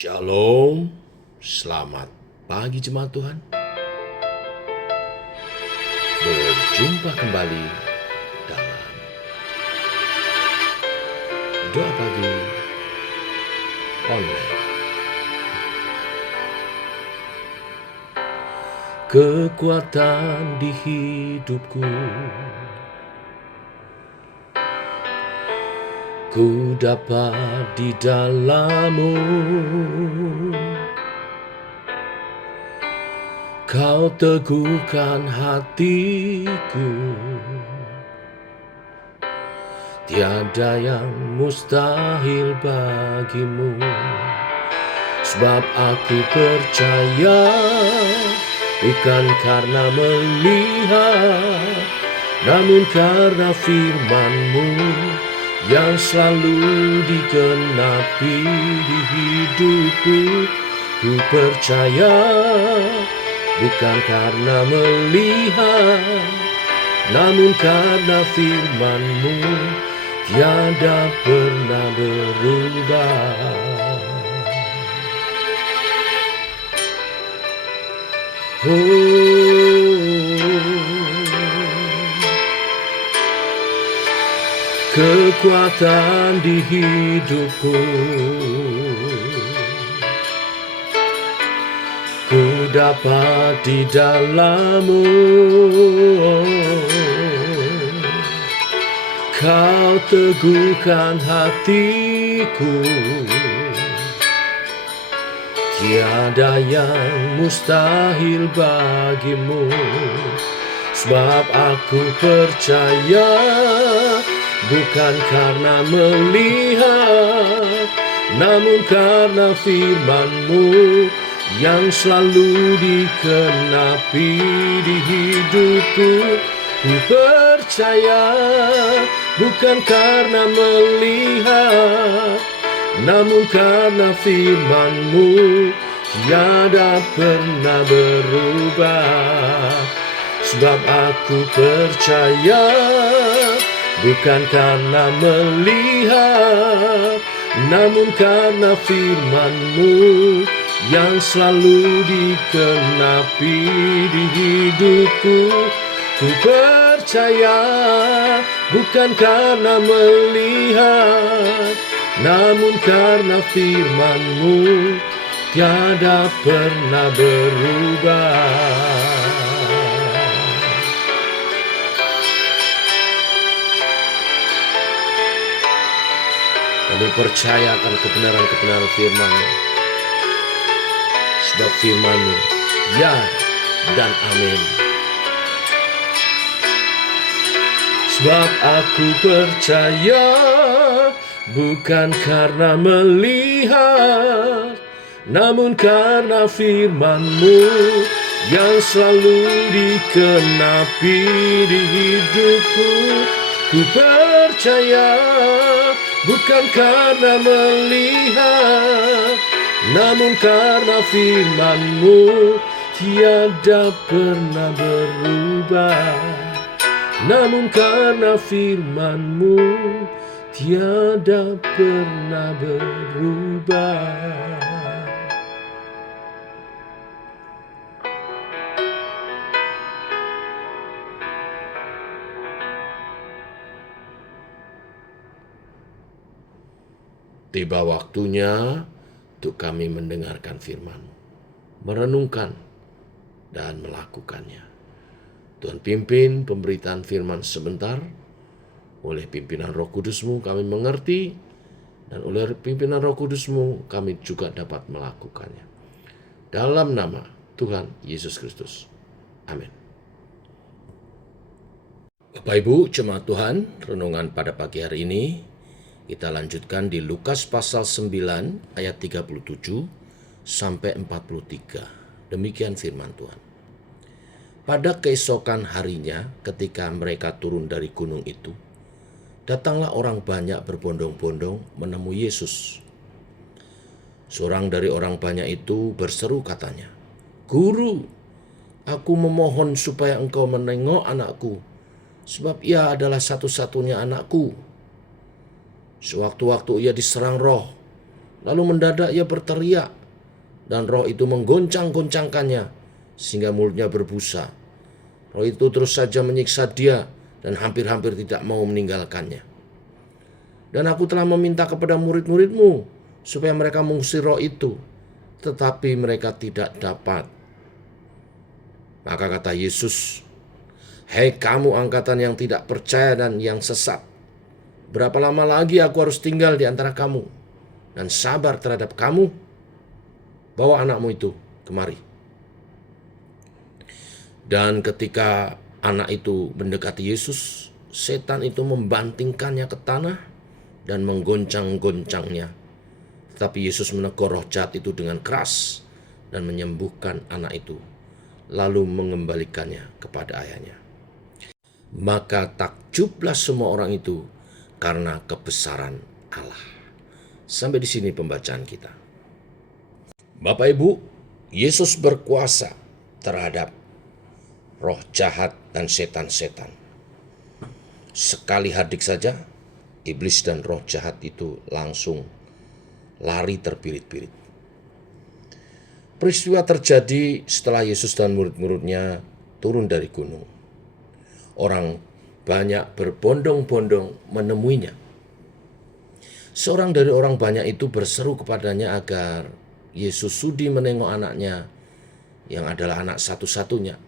Shalom, selamat pagi jemaat Tuhan. Berjumpa kembali dalam doa pagi online. Kekuatan di hidupku, ku dapat di dalam-Mu. Kau teguhkan hatiku, tiada yang mustahil bagimu. Sebab aku percaya, bukan karena melihat, namun karena firman-Mu yang selalu digenapi di hidupku. Ku percaya, bukan karena melihat, namun karena firman-Mu tiada pernah berubah. Kekuatan di hidupku, ku dapat di dalam-Mu. Kau teguhkan hatiku, tiada yang mustahil bagimu. Sebab aku percaya, bukan karena melihat, namun karena firman-Mu yang selalu dikenapi di hidupku. Ku percaya, bukan karena melihat, namun karena firman-Mu tiada pernah berubah. Sebab aku percaya, bukan karena melihat, namun karena firman-Mu yang selalu dikenapi di hidupku. Ku percaya, bukan karena melihat, namun karena firman-Mu tiada pernah berubah. Kami percaya akan kebenaran-kebenaran firman-Mu. Sebab firman-Mu ya dan amin. Sebab aku percaya, bukan karena melihat, namun karena firman-Mu yang selalu dikenapi di hidupku. Ku percaya, bukan karena melihat, namun karena firman-Mu tiada pernah berubah. Namun karena firman-Mu tiada pernah berubah. Tiba waktunya untuk kami mendengarkan firman-Mu, merenungkan dan melakukannya. Tuhan pimpin pemberitaan firman sebentar. Oleh pimpinan Roh Kudus-Mu kami mengerti, dan oleh pimpinan Roh Kudus-Mu kami juga dapat melakukannya. Dalam nama Tuhan Yesus Kristus. Amin. Bapak Ibu jemaat Tuhan, renungan pada pagi hari ini kita lanjutkan di Lukas pasal 9 ayat 37 sampai 43. Demikian firman Tuhan. Pada keesokan harinya, ketika mereka turun dari gunung itu, datanglah orang banyak berbondong-bondong menemui Yesus. Seorang dari orang banyak itu berseru katanya, "Guru, aku memohon supaya engkau menengok anakku, sebab ia adalah satu-satunya anakku. Sewaktu-waktu ia diserang roh, Lalu mendadak ia berteriak, dan roh itu menggoncang-goncangkannya, sehingga mulutnya berbusa. Roh itu terus saja menyiksa dia, dan hampir-hampir tidak mau meninggalkannya. Dan aku telah meminta kepada murid-muridmu, supaya mereka mengusir roh itu, tetapi mereka tidak dapat. Maka kata Yesus, "Hei kamu angkatan yang tidak percaya dan yang sesat, berapa lama lagi aku harus tinggal di antara kamu dan sabar terhadap kamu? Bawa anakmu itu kemari." Dan ketika anak itu mendekati Yesus, setan itu membantingkannya ke tanah dan menggoncang-goncangnya. Tetapi Yesus menegur roh jahat itu dengan keras dan menyembuhkan anak itu, lalu mengembalikannya kepada ayahnya. Maka takjublah semua orang itu karena kebesaran Allah. Sampai di sini pembacaan kita. Bapak Ibu, Yesus berkuasa terhadap roh jahat dan setan-setan. Sekali hadik saja, iblis dan roh jahat itu langsung lari terbirit-birit. Peristiwa terjadi setelah Yesus dan murid-muridnya turun dari gunung. Orang banyak berbondong-bondong menemuinya. Seorang dari orang banyak itu berseru kepadanya agar Yesus sudi menengok anaknya yang adalah anak satu-satunya.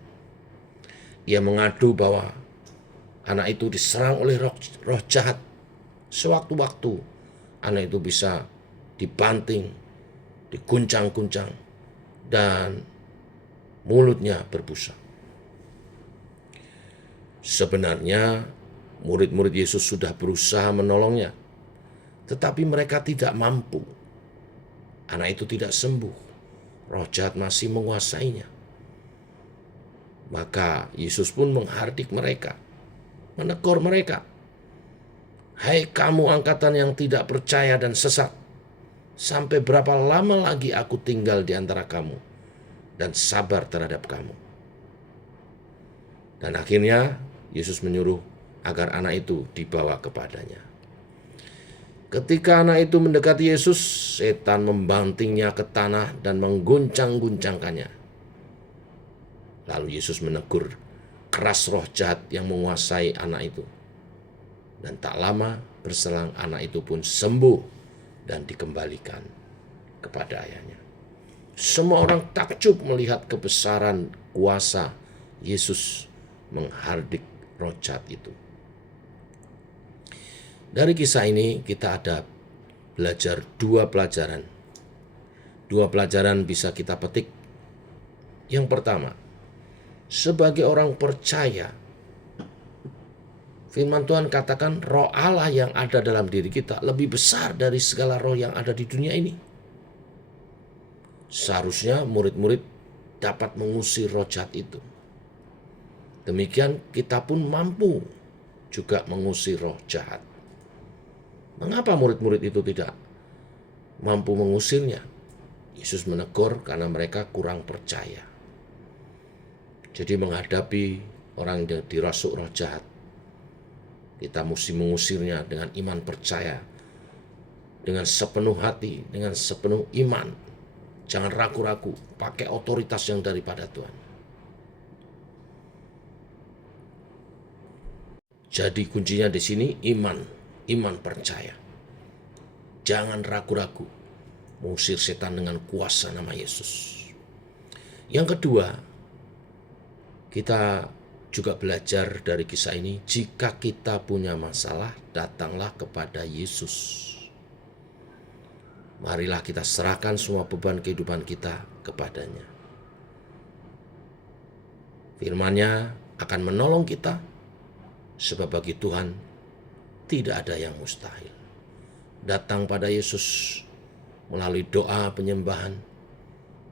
Ia mengadu bahwa anak itu diserang oleh roh jahat. Sewaktu-waktu anak itu bisa dibanting, diguncang-guncang, dan mulutnya berbusa. Sebenarnya murid-murid Yesus sudah berusaha menolongnya, tetapi mereka tidak mampu. Anak itu tidak sembuh, roh jahat masih menguasainya. Maka Yesus pun menghardik mereka, menegur mereka. "Hai kamu angkatan yang tidak percaya dan sesat, sampai berapa lama lagi aku tinggal di antara kamu dan sabar terhadap kamu?" Dan akhirnya Yesus menyuruh agar anak itu dibawa kepadanya. Ketika anak itu mendekati Yesus, setan membantingnya ke tanah dan mengguncang-guncangkannya. Lalu Yesus menegur keras roh jahat yang menguasai anak itu. Dan tak lama berselang anak itu pun sembuh dan dikembalikan kepada ayahnya. Semua orang takjub melihat kebesaran kuasa Yesus menghardik roh jahat itu. Dari kisah ini kita ada belajar dua pelajaran. Dua pelajaran bisa kita petik. Yang pertama, sebagai orang percaya, firman Tuhan katakan roh Allah yang ada dalam diri kita lebih besar dari segala roh yang ada di dunia ini. Seharusnya murid-murid dapat mengusir roh jahat itu. Demikian kita pun mampu juga mengusir roh jahat. Mengapa murid-murid itu tidak mampu mengusirnya? Yesus menegur karena mereka kurang percaya. Jadi menghadapi orang yang dirasuk roh jahat, kita mesti mengusirnya dengan iman percaya, dengan sepenuh hati, dengan sepenuh iman. Jangan ragu-ragu, pakai otoritas yang daripada Tuhan. Jadi kuncinya di sini iman percaya. Jangan ragu-ragu, mengusir setan dengan kuasa nama Yesus. Yang kedua, kita juga belajar dari kisah ini, jika kita punya masalah, datanglah kepada Yesus. Marilah kita serahkan semua beban kehidupan kita kepadanya. Firman-Nya akan menolong kita, sebab bagi Tuhan tidak ada yang mustahil. Datang pada Yesus melalui doa penyembahan,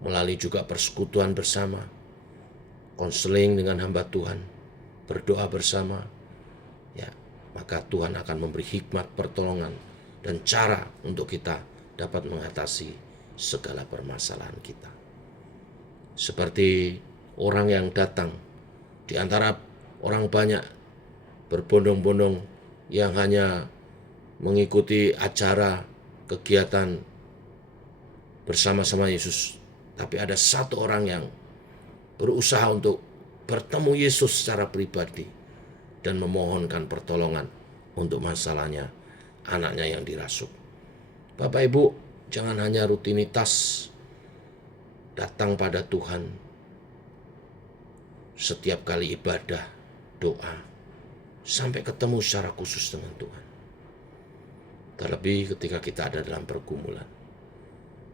melalui juga persekutuan bersama, konseling dengan hamba Tuhan, berdoa bersama, ya, maka Tuhan akan memberi hikmat, pertolongan, dan cara untuk kita dapat mengatasi segala permasalahan kita. Seperti orang yang datang di antara orang banyak berbondong-bondong yang hanya mengikuti acara kegiatan bersama-sama Yesus. Tapi ada satu orang yang berusaha untuk bertemu Yesus secara pribadi dan memohonkan pertolongan untuk masalahnya, anaknya yang dirasuk. Bapak Ibu, jangan hanya rutinitas datang pada Tuhan setiap kali ibadah, doa, sampai ketemu secara khusus dengan Tuhan. Terlebih ketika kita ada dalam pergumulan.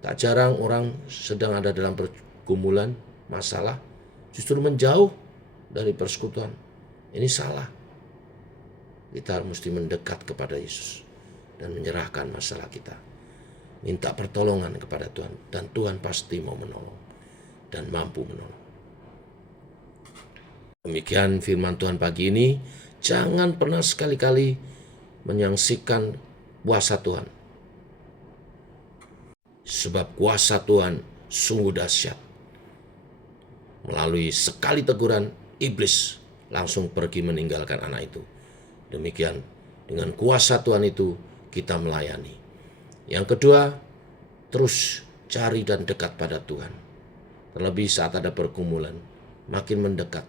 Tak jarang orang sedang ada dalam pergumulan, masalah, justru menjauh dari persekutuan. Ini salah. Kita mesti mendekat kepada Yesus dan menyerahkan masalah kita. Minta pertolongan kepada Tuhan, dan Tuhan pasti mau menolong dan mampu menolong. Demikian firman Tuhan pagi ini. Jangan pernah sekali-kali menyaksikan kuasa Tuhan. Sebab kuasa Tuhan sungguh dahsyat. Melalui sekali teguran, iblis langsung pergi meninggalkan anak itu. Demikian, dengan kuasa Tuhan itu kita melayani. Yang kedua, terus cari dan dekat pada Tuhan. Terlebih saat ada pergumulan, makin mendekat.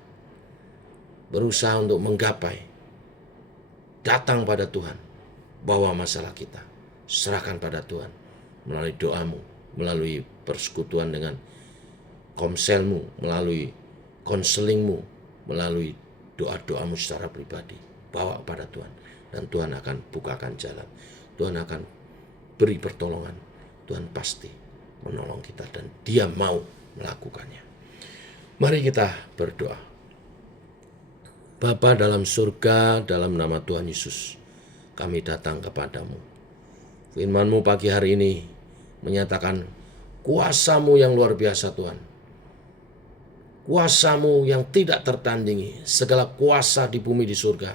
Berusaha untuk menggapai. Datang pada Tuhan. Bawa masalah kita. Serahkan pada Tuhan. Melalui doamu, melalui persekutuan dengan komselmu, melalui konselingmu, melalui doa-doamu secara pribadi. Bawa pada Tuhan. Dan Tuhan akan bukakan jalan. Tuhan akan beri pertolongan. Tuhan pasti menolong kita dan Dia mau melakukannya. Mari kita berdoa. Bapa dalam surga, dalam nama Tuhan Yesus, kami datang kepadamu. Firman-Mu pagi hari ini menyatakan kuasa-Mu yang luar biasa Tuhan. Kuasa-Mu yang tidak tertandingi. Segala kuasa di bumi di surga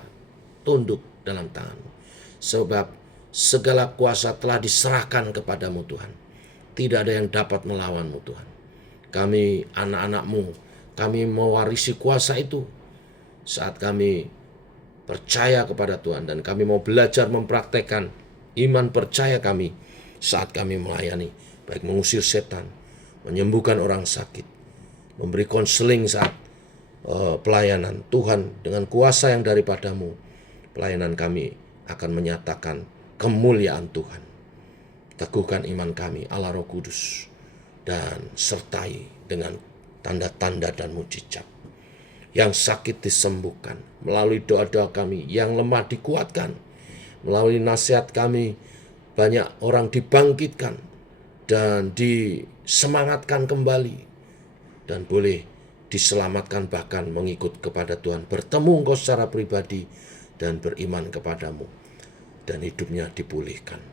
tunduk dalam tangan-Mu. Sebab segala kuasa telah diserahkan kepadamu Tuhan. Tidak ada yang dapat melawan-Mu Tuhan. Kami anak-anak-Mu, kami mewarisi kuasa itu saat kami percaya kepada Tuhan. Dan kami mau belajar mempraktekkan iman percaya kami saat kami melayani, baik mengusir setan, menyembuhkan orang sakit, memberi konseling saat pelayanan. Tuhan, dengan kuasa yang daripadamu, pelayanan kami akan menyatakan kemuliaan Tuhan. Teguhkan iman kami, Allah Roh Kudus, dan sertai dengan tanda-tanda dan mujizat. Yang sakit disembuhkan melalui doa-doa kami, yang lemah dikuatkan melalui nasihat kami. Banyak orang dibangkitkan dan disemangatkan kembali dan boleh diselamatkan, bahkan mengikut kepada Tuhan, bertemu Engkau secara pribadi dan beriman kepadamu, dan hidupnya dipulihkan.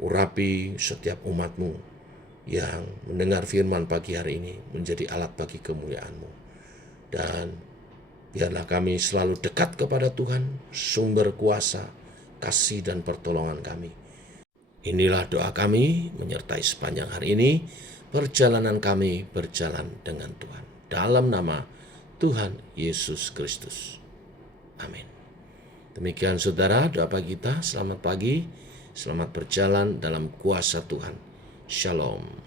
Urapi setiap umat-Mu yang mendengar firman pagi hari ini menjadi alat bagi kemuliaan-Mu, dan biarlah kami selalu dekat kepada Tuhan, sumber kuasa, kasih dan pertolongan kami. Inilah doa kami menyertai sepanjang hari ini. Perjalanan kami berjalan dengan Tuhan. Dalam nama Tuhan Yesus Kristus. Amin. Demikian saudara, doa pagi kita. Selamat pagi, selamat berjalan dalam kuasa Tuhan. Shalom.